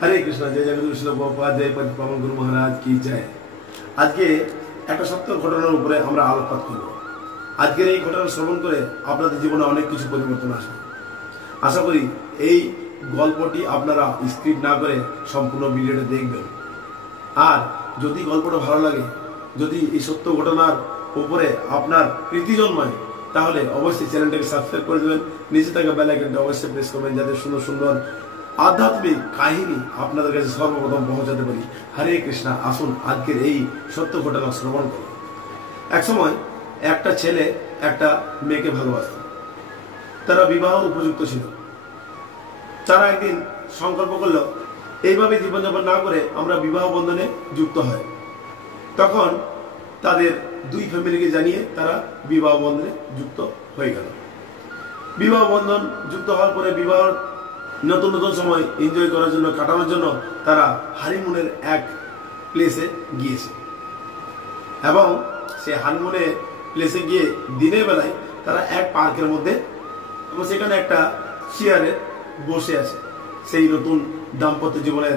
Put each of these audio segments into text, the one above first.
हरे कृष्णा। जय जगदीश श्रील प्रभुपाद, जय पवन गुरु महाराज की जय। आज के एक सत्य घटनार उपरे आमरा आलोकपात करब। आजकेर এই ঘটনা শ্রবণ করে আপনাদের জীবনে অনেক কিছু পরিবর্তন আসবে। আশা করি এই গল্পটি আপনারা স্কিপ না করে সম্পূর্ণ ভিডিওটা দেখবেন। আর যদি গল্পটা ভালো লাগে, যদি এই সত্য ঘটনার উপরে আপনার প্রীতি জন্মায়, তাহলে অবশ্যই চ্যানেলটাকে সাবস্ক্রাইব করে দেবেন। নিচে থাকা বেল আইকনটা অবশ্যই প্রেস করবেন, যাতে সুন্দর সুন্দর আধ্যাত্মিক কাহিনী আপনাদের কাছে সর্বপ্রথম পৌঁছাতে পারি। হরে কৃষ্ণা। আসুন আজকের এই সত্য ঘটনা শ্রবণ করি। এক সময় একটা ছেলে একটা মেয়েকে ভালোবাসত। তারা বিবাহ উপযুক্ত ছিল। তারা একদিন সংকল্প করলো এইভাবে জীবনযাপন না করে আমরা বিবাহ বন্ধনে যুক্ত হয়। তখন তাদের দুই ফ্যামিলিকে জানিয়ে তারা বিবাহ বন্ধনে যুক্ত হয়ে গেল। বিবাহ বন্ধন যুক্ত হওয়ার পরে বিবাহ নতুন নতুন সময় এনজয় করার জন্য, কাটানোর জন্য তারা হানিমুনের এক প্লেসে গিয়েছে এবং সেই হানিমুনের প্লেসে গিয়ে দিনের বেলায় তারা এক পার্কের মধ্যে এবং সেখানে একটা চেয়ারে বসে আছে সেই নতুন দাম্পত্য জীবনের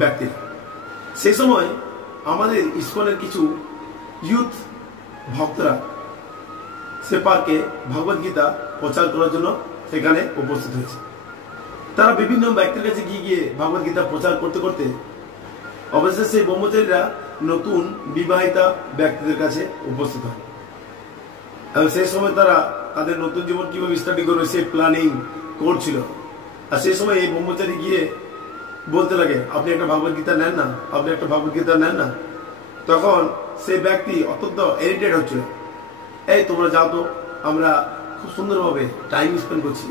ব্যক্তিরা। সেই সময় আমাদের ইসকনের কিছু ইউথ ভক্তরা সে পার্কে ভগবত গীতা প্রচার করার জন্য সেখানে উপস্থিত হয়েছে। তারা বিভিন্ন ব্যক্তির কাছে গিয়ে গিয়ে ভগবত গীতা প্রচার করতে করতে অবশেষে সেই ব্রহ্মচারীরা নতুন বিবাহিতা ব্যক্তিদের কাছে উপস্থিত হয় এবং সেই সময় তারা তাদের নতুন জীবন কিভাবে স্টাডি করবে সেই প্ল্যানিং করছিল। আর সেই সময় এই ব্রহ্মচারী গিয়ে বলতে লাগে, আপনি একটা ভগবত গীতা নেন না, আপনি একটা ভগবত গীতা নেন না। তখন সেই ব্যক্তি অত্যন্ত ইরিটেট হচ্ছিল, এই তোমরা যাও তো, আমরা খুব সুন্দরভাবে টাইম স্পেন্ড করছি,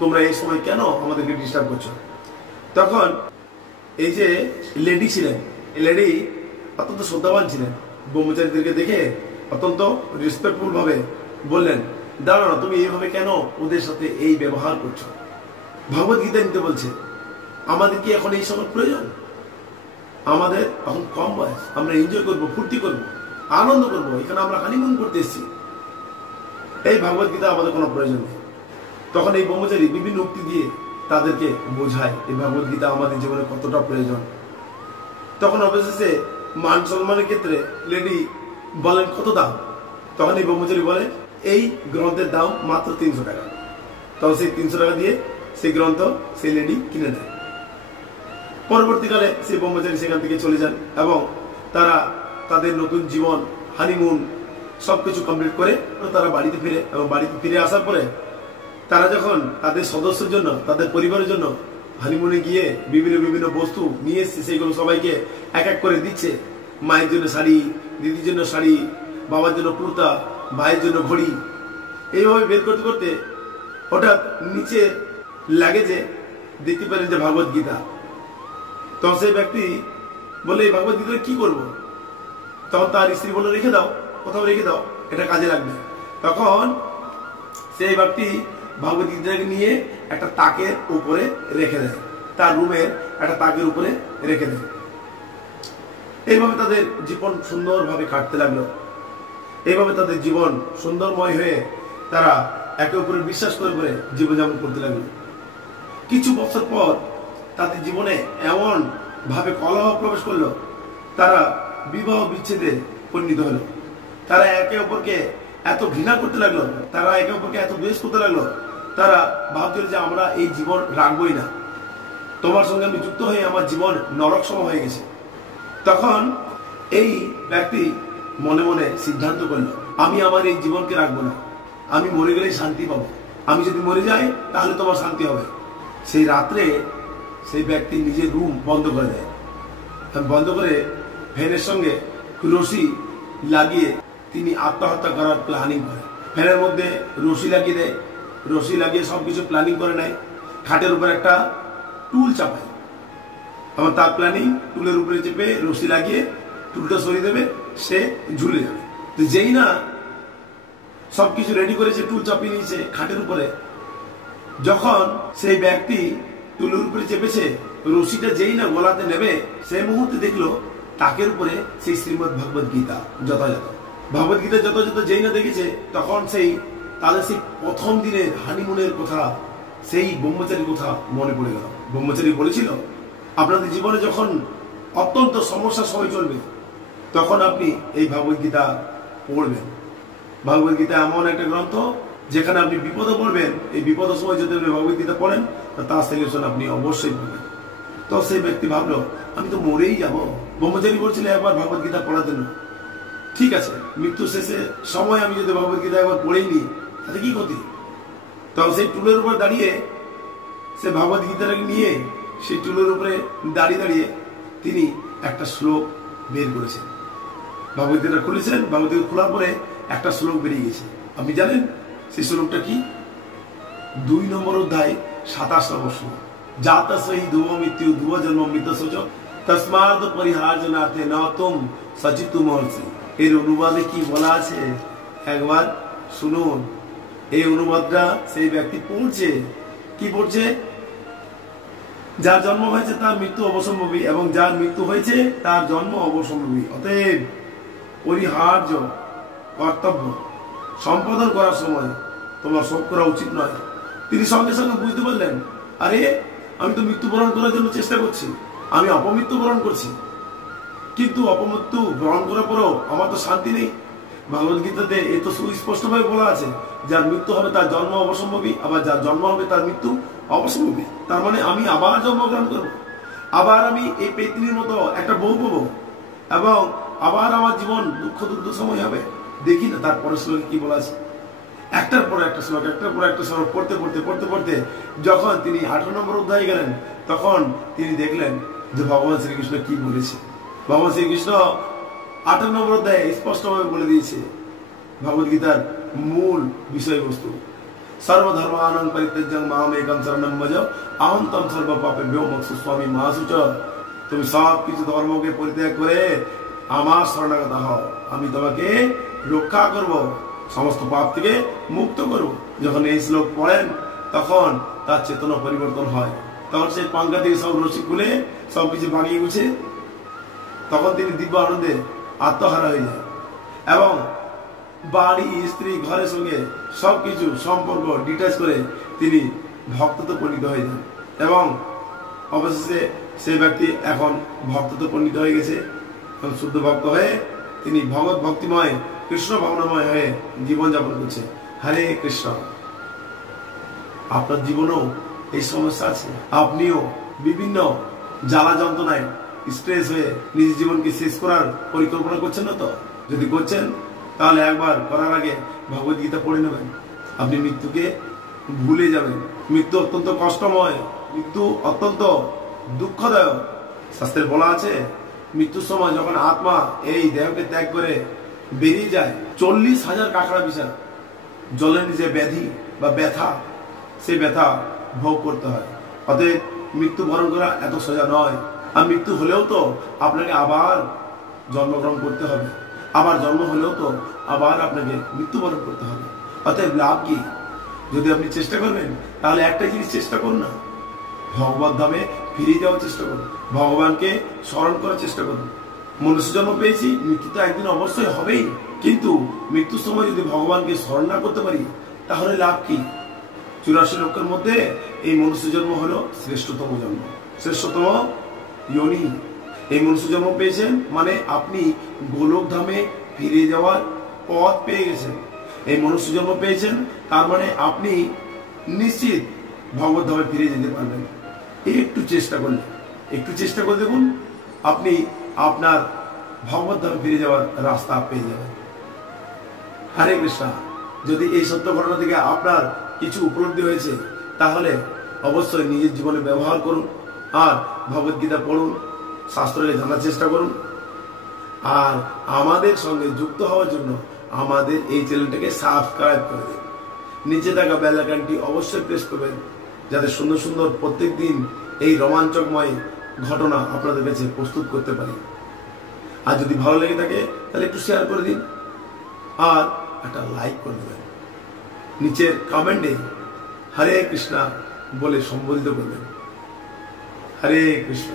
তোমরা এই সময় কেন আমাদেরকে ডিস্টার্ব করছো। তখন এই যে লেডি ছিলেন, এই লেডি অত্যন্ত শ্রদ্ধাবান ছিলেন। ব্রহ্মচারীদেরকে দেখে অত্যন্ত রেসপেক্টফুল ভাবে বললেন, দাঁড়ানো, তুমি এইভাবে কেন ওদের সাথে এই ব্যবহার করছো? ভগবত গীতা নিতে বলছে, আমাদের কি এখন এই সময় প্রয়োজন? আমাদের এখন কম বয়স, আমরা এনজয় করবো, ফুর্তি করবো, আনন্দ করবো, এখানে আমরা হানিমুন করতে এসেছি, এই ভগবত গীতা আমাদের কোনো প্রয়োজন নেই। তখন এই ব্রহ্মচারী বিভিন্ন উক্তি দিয়ে তাদেরকে বোঝায় এই ভগবত গীতা আমাদের জীবনে কতটা প্রয়োজন। তখন অবশেষে মান সম্মানের ক্ষেত্রে লেডি বলেন, কত দাম? তখন এই ব্রহ্মচারী বলে, এই গ্রন্থের দাম মাত্র 300 টাকা। তখন সেই 300 টাকা দিয়ে সেই গ্রন্থ সেই লেডি কিনে দেয়। পরবর্তীকালে সেই ব্রহ্মচারী সেখান থেকে চলে যান এবং তারা তাদের নতুন জীবন, হানিমুন সবকিছু কমপ্লিট করে তারা বাড়িতে ফিরে এবং বাড়িতে ফিরে আসার পরে তারা যখন তাদের সদস্যের জন্য, তাদের পরিবারের জন্য হানিমুনে গিয়ে বিভিন্ন বিভিন্ন বস্তু নিয়ে এসছে, সেইগুলো সবাইকে এক এক করে দিচ্ছে। মায়ের জন্য শাড়ি, দিদির জন্য শাড়ি, বাবার জন্য কুর্তা, ভাইয়ের জন্য ঘড়ি, এইভাবে বের করতে করতে হঠাৎ নিচে লাগেজে দেখতে পেলেন যে ভগবত গীতা। তখন সেই ব্যক্তি বলে, এই ভগবত গীতা কি করবো? তখন তার স্ত্রী বলে, রেখে দাও, কোথাও রেখে দাও, এটা কাজে লাগবে। তখন সেই ব্যক্তি ভগবত গীতাকে নিয়ে একটা তাকের উপরে রেখে দেয়, তার রুমের একটা তাকের উপরে রেখে দেয়। এইভাবে তাদের জীবন সুন্দরভাবে কাটতে লাগলো। এইভাবে তাদের জীবন সুন্দরময় হয়ে তারা একে অপরের বিশ্বাস করে করে জীবনযাপন করতে লাগলো। কিছু বছর পর তাদের জীবনে এমন ভাবে কলহ প্রবেশ করলো, তারা বিবাহ বিচ্ছেদে পরিণত হলো। তারা একে অপরকে এত ঘৃণা করতে লাগলো, তারা একে অপরকে এত দ্বেষ করতে লাগলো। তারা ভাবছিল যে আমরা এই জীবন রাখবোই না, তোমার সঙ্গে আমি যুক্ত হয়ে আমার জীবন নরক সম হয়ে গেছে। তখন এই ব্যক্তি মনে মনে সিদ্ধান্ত করলো, আমি আমার এই জীবনকে রাখবো না, আমি মরে গেলেই শান্তি পাবো, আমি যদি মরে যাই তাহলে তোমার শান্তি হবে। সেই রাত্রে সেই ব্যক্তি নিজের রুম বন্ধ করে দেয়, বন্ধ করে ফ্যানের সঙ্গে রশি লাগিয়ে তিনি আত্মহত্যা করার প্ল্যানিং করে। ফ্যানের মধ্যে রশি লাগিয়ে দেয়, রশি লাগিয়ে সবকিছু প্ল্যানিং করে নেয়। খাটের উপর একটা টুল চাপায় এবং তার প্ল্যানিং টুলের উপরে চেপে রশি লাগিয়ে টুলটা সরিয়ে দেবে, সে ঝুলে যাবে। তো যেই না সবকিছু রেডি করেছে, টুল চাপিয়ে নিয়েছে খাটের উপরে, যখন সেই ব্যক্তি টুলের উপরে চেপেছে, রশিটা যেই না গলাতে নেবে, সেই মুহূর্তে দেখলো তাকের উপরে সেই শ্রীমদ ভগবত গীতা যথাযথ। ভগবত গীতা যথাযথ যেই না দেখেছে, তখন সেই তাদের সেই প্রথম দিনের হানিমুনের কথা, সেই ব্রহ্মচারীর কথা মনে পড়ে গেল। ব্রহ্মচারী বলেছিল আপনাদের জীবনে যখন অত্যন্ত সমস্যার সময় চলবে, তখন আপনি এই ভগবদ্গীতা পড়বেন। ভগবদ্গীতা এমন একটা গ্রন্থ যেখানে আপনি বিপদে পড়বেন, এই বিপদের সময় যদি আপনি ভগবদ্গীতা পড়েন তার সলিউশন আপনি অবশ্যই পাবেন। তো সেই ব্যক্তি ভাবলো আমি তো মরেই যাব, ব্রহ্মচারী বলছিল একবার ভগবদ্গীতা পড়ার জন্য। ঠিক আছে, মৃত্যু শেষে সময় আমি যদি ভগবদ্গীতা একবার পড়েই নিই তাতে কি ক্ষতি? তো সেই টুলের উপর দাঁড়িয়ে সে ভগবদ্গীতাটাকে নিয়ে সেই টুলের উপরে দাঁড়িয়ে দাঁড়িয়ে তিনি একটা শ্লোক বের করেছেন। ভগবদ্গীতা খুলেছেন, ভগবদ্গীতা খোলার পরে একটা শ্লোক বেরিয়ে গেছে। আপনি জানেন সেই শ্লোকটা কি? 2 নম্বর অধ্যায় 27 নম্বর শ্লোক, জাত সহি ধুব মৃত্যু ধুব জন্ম মৃত সোচ তস্মাদ পরিহার্জনার্থে ন তুম সচিতু মহর্ষি। এর অনুবাদে কি বলা আছে একবার শুনুন। এই অনুবাদটা সেই ব্যক্তি পড়ছে। কি পড়ছে? যার জন্ম হয়েছে তার মৃত্যু অবসম্ভবী এবং যার মৃত্যু হয়েছে তার জন্ম অবসম্ভবী। অতএব পরিহার্য কর্তব্য সম্পাদন করার সময় তোমার শোক করা উচিত নয়। তিনি সঙ্গে সঙ্গে বুঝতে পারলেন, আরে আমি তো মৃত্যুবরণ করার জন্য চেষ্টা করছি, আমি অপমৃত্যু বরণ করছি, কিন্তু অপমৃত্যু গ্রহণ করার পরেও আমার তো শান্তি নেই। ভগবদ্গীতাতে এ তো সুস্পষ্টভাবে বলা আছে যার মৃত্যু হবে তার জন্ম অবসম্ভবী, আবার যার জন্ম হবে তার মৃত্যু অবসম্ভবী। তার মানে আমি আবার জন্মগ্রহণ করবো, আবার আমি এই পেতনির মতো একটা বউ পাবো এবং আবার আমার জীবন দুঃখ সময় হবে। দেখি না তারপরে শ্লোকে কি বলা আছে। একটার পর একটা শ্লোক, একটার পর একটা শ্লোক পড়তে পড়তে পড়তে পড়তে যখন তিনি 18 নম্বর অধ্যায়ে গেলেন, তখন তিনি দেখলেন যে ভগবান শ্রীকৃষ্ণ কি বলেছে। ভগবান শ্রীকৃষ্ণ 18 নম্বর অধ্যায়ে স্পষ্টভাবে বলে দিয়েছে ভগবদ্গীতার মূল বিষয়বস্তু, সর্বধর্মানাং পরিত্যাজ্যং মাম একম শরণম ভজ অহং তম সর্ব পাপেভ্যো মোক্ষয়িষ্যামি মা শুচঃ। তুমি সব কিছু ধর্মকে পরিত্যাগ করে আমার শরণাগত হও, আমি তোমাকে রক্ষা করব, সমস্ত পাপ থেকে মুক্ত করব। যখন এই শ্লোক পড়েন তখন তার চেতনা পরিবর্তন হয়। তখন সেই পাঙ্গা থেকে সব রশি খুলে সবকিছু ভাঙিয়ে গুছে তখন তিনি দিব্য আনন্দে আত্মহারা হয়ে যায় এবং বাড়ি, স্ত্রী, ঘরের সঙ্গে সবকিছু সম্পর্ক ডিটাচ করে তিনি ভক্ততে পরিণত হয়ে যান এবং অবশেষে সেই ব্যক্তি এখন ভক্ততে পরিণত হয়ে গেছে এবং শুদ্ধ ভক্ত হয়ে তিনি ভগৎ ভক্তিময়, কৃষ্ণ ভাবনাময় হয়ে জীবনযাপন করছে। হরে কৃষ্ণ। আপনার জীবনেও এই সমস্যা আছে, আপনিও বিভিন্ন জ্বালা যন্ত্রণায় স্ট্রেস হয়ে নিজের জীবনকে শেষ করার পরিকল্পনা করছেন না? তো যদি করছেন তাহলে একবার করার আগে ভগবদ্গীতা পড়ে নেবেন, আপনি মৃত্যুকে ভুলে যাবেন। মৃত্যু অত্যন্ত কষ্টময়, মৃত্যু অত্যন্ত দুঃখদায়ক। শাস্ত্রে বলা আছে মৃত্যুর সময় যখন আত্মা এই দেহকে ত্যাগ করে বেরিয়ে যায়, 40,000 কাঁকড়া বিছা জলের নিচে ব্যাধি বা ব্যথা, সেই ব্যথা ভোগ করতে হয়। অতএব মৃত্যু বরণ করা এত সোজা নয়। আর মৃত্যু হলেও তো আপনাকে আবার জন্মগ্রহণ করতে হবে, আবার জন্ম হলেও তো আবার আপনাকে মৃত্যুবরণ করতে হবে। অতএব লাভ কি? যদি আপনি চেষ্টা করবেন তাহলে একটা জিনিস চেষ্টা করুন না, ভগবত ধামে ফিরে যাওয়ার চেষ্টা করুন, ভগবানকে স্মরণ করার চেষ্টা করুন। মনুষ্য জন্ম পেয়েছি, মৃত্যু তো একদিন অবশ্যই হবেই, কিন্তু মৃত্যুর সময় যদি ভগবানকে স্মরণ না করতে পারি তাহলে লাভ কি? 84 লক্ষের মধ্যে এই মনুষ্য জন্ম হলো শ্রেষ্ঠতম জন্ম, শ্রেষ্ঠতম যোনি। এই মনুষ্য জন্ম পেয়েছেন মানে আপনি গোলক ধামে ফিরে যাওয়ার পথ পেয়ে গেছেন। এই মনুষ্য জন্ম পেয়েছেন তার মানে আপনি নিশ্চিত ভগবত ধামে ফিরে যেতে পারবেন। একটু চেষ্টা করলে, একটু চেষ্টা করে দেখুন, আপনি আপনার ভগবত ধামে ফিরে যাওয়ার রাস্তা পেয়ে যাবেন। হরে কৃষ্ণ। যদি এই সত্য ঘটনা থেকে আপনার কিছু উপলব্ধি হয়েছে তাহলে অবশ্যই নিজের জীবনে ব্যবহার করুন আর ভগবদ্গীতা পড়ুন, শাস্ত্রকে জানার চেষ্টা করুন। আর আমাদের সঙ্গে যুক্ত হওয়ার জন্য আমাদের এই চ্যানেলটাকে সাবস্ক্রাইব করে দিন, নিচে থাকা বেল আইকনটি অবশ্যই প্রেস করবেন যাতে সুন্দর সুন্দর প্রত্যেক দিন এই রোমাঞ্চকময় ঘটনা আপনাদের কাছে প্রস্তুত করতে পারি। আর যদি ভালো লেগে থাকে তাহলে একটু শেয়ার করে দিন আর একটা লাইক করে দেবেন। নিচের কমেন্টে হরে কৃষ্ণা বলে সম্বোধিত করবেন। হরে কৃষ্ণ।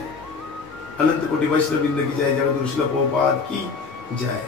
अनंत कोटि वैष्णव वृंद की जय। जगत गुरु श्रील प्रभुपाद की जय।